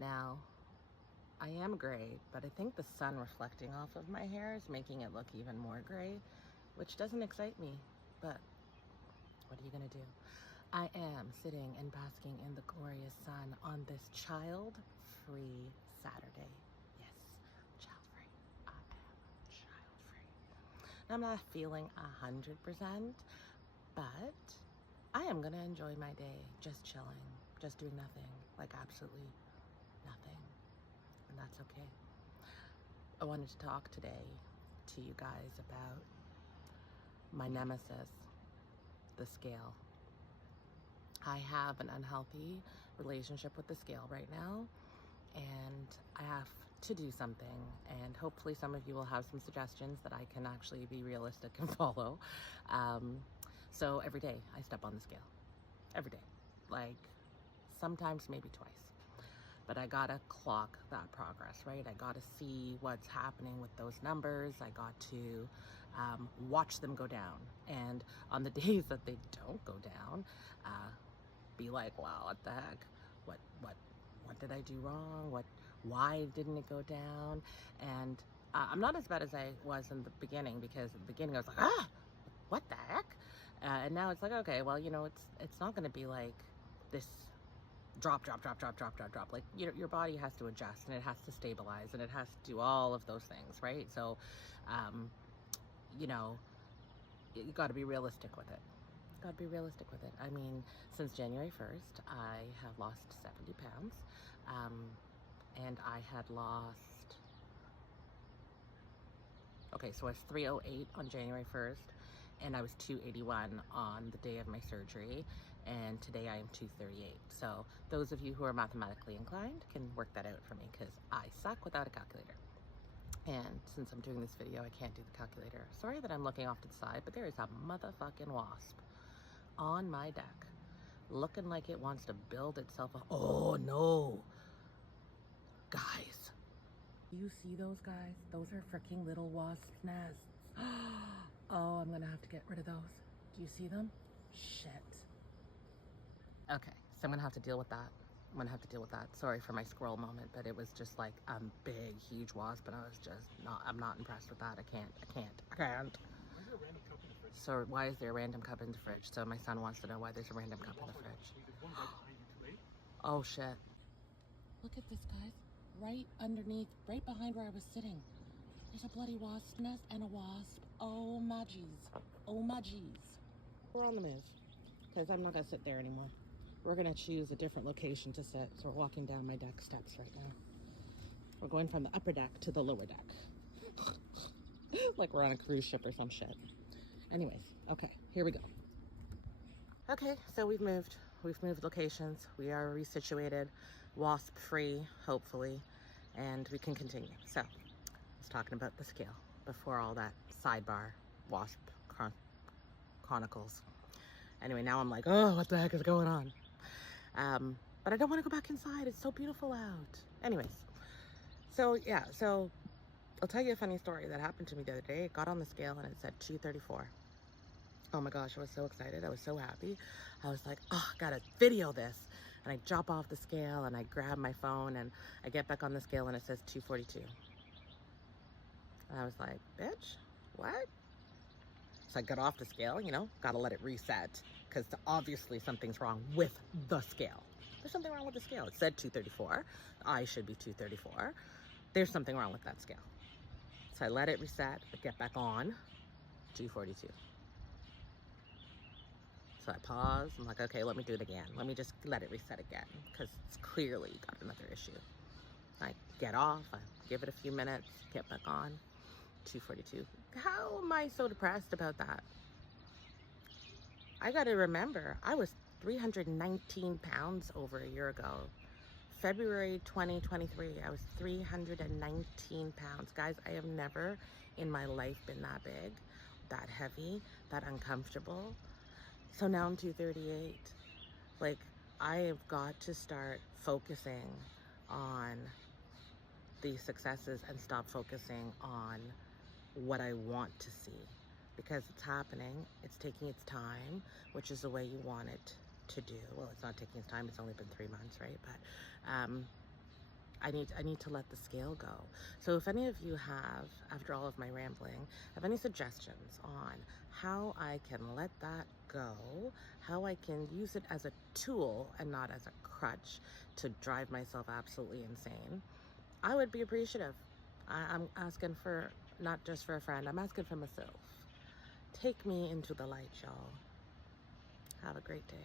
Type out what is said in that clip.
Now, I am gray, but I think the sun reflecting off of my hair is making it look even more gray, which doesn't excite me, but what are you gonna do? I am sitting and basking in the glorious sun on this child-free Saturday. Yes, child-free. I am child-free. I'm not feeling 100%, but I am gonna enjoy my day just chilling, just doing nothing, like absolutely nothing, and that's okay. I wanted to talk today to you guys about my nemesis, the scale. I have an unhealthy relationship with the scale right now, and I have to do something, and hopefully some of you will have some suggestions that I can actually be realistic and follow. So every day I step on the scale. Every day. Like sometimes maybe twice. But I gotta clock that progress, right? I gotta see what's happening with those numbers. I got to watch them go down. And on the days that they don't go down, be like, wow, what the heck? What did I do wrong? Why didn't it go down? And I'm not as bad as I was in the beginning, because at the beginning I was like, what the heck? And now it's like, okay, well, you know, it's not gonna be like this drop. Like, your body has to adjust, and it has to stabilize, and it has to do all of those things, right? So, you know, you got to be realistic with it. Got to be realistic with it. I mean, since January 1st, I have lost 70 pounds, and I had lost, okay, so I was 308 on January 1st, and I was 281 on the day of my surgery, and today I am 238. So those of you who are mathematically inclined can work that out for me, because I suck without a calculator. And since I'm doing this video, I can't do the calculator. Sorry that I'm looking off to the side, but there is a motherfucking wasp on my deck, looking like it wants to build itself a, oh no. Guys, you see those guys? Those are freaking little wasp nests. Oh, I'm gonna have to get rid of those. Do you see them? Shit. Okay, so I'm gonna have to deal with that. I'm gonna have to deal with that. Sorry for my squirrel moment, but it was just like a big, huge wasp, and I was just not, I'm not impressed with that. I can't. So why is there a random cup in the fridge? So my son wants to know why there's a random cup in the fridge. Oh shit. Look at this, guys. Right underneath, right behind where I was sitting. There's a bloody wasp nest and a wasp. Oh my jeez. Oh my jeez. We're on the move, because I'm not gonna sit there anymore. We're gonna choose a different location to sit. So we're walking down my deck steps right now. We're going from the upper deck to the lower deck. Like we're on a cruise ship or some shit. Anyways, okay, here we go. Okay, so we've moved locations. We are resituated, wasp free, hopefully, and we can continue. So, I was talking about the scale before all that sidebar wasp chronicles. Anyway, now I'm like, oh, what the heck is going on? But I don't want to go back inside. It's so beautiful out. Anyways, so yeah, so I'll tell you a funny story that happened to me the other day. It got on the scale and it said 234. Oh my gosh, I was so excited. I was so happy. I was like, oh, I gotta video this. And I jump off the scale and I grab my phone and I get back on the scale and it says 242. And I was like, bitch, what? So I got off the scale, you know, gotta let it reset, because obviously something's wrong with the scale. There's something wrong with the scale. It said 234. I should be 234. There's something wrong with that scale. So I let it reset, but get back on 242. So I pause. I'm like, okay, let me do it again. Let me just let it reset again, because it's clearly got another issue. I get off, I give it a few minutes, get back on 242. How am I so depressed about that? I gotta remember, I was 319 pounds over a year ago. February 2023, I was 319 pounds. Guys, I have never in my life been that big, that heavy, that uncomfortable. So now I'm 238. Like, I have got to start focusing on the successes and stop focusing on what I want to see, because it's happening. It's taking its time, which is the way you want it to do. Well, it's not taking its time. It's only been 3 months, right? But I need to let the scale go. So if any of you have, after all of my rambling, have any suggestions on how I can let that go, how I can use it as a tool and not as a crutch to drive myself absolutely insane, I would be appreciative. I'm asking for, not just for a friend, I'm asking for myself. Take me into the light, y'all. Have a great day.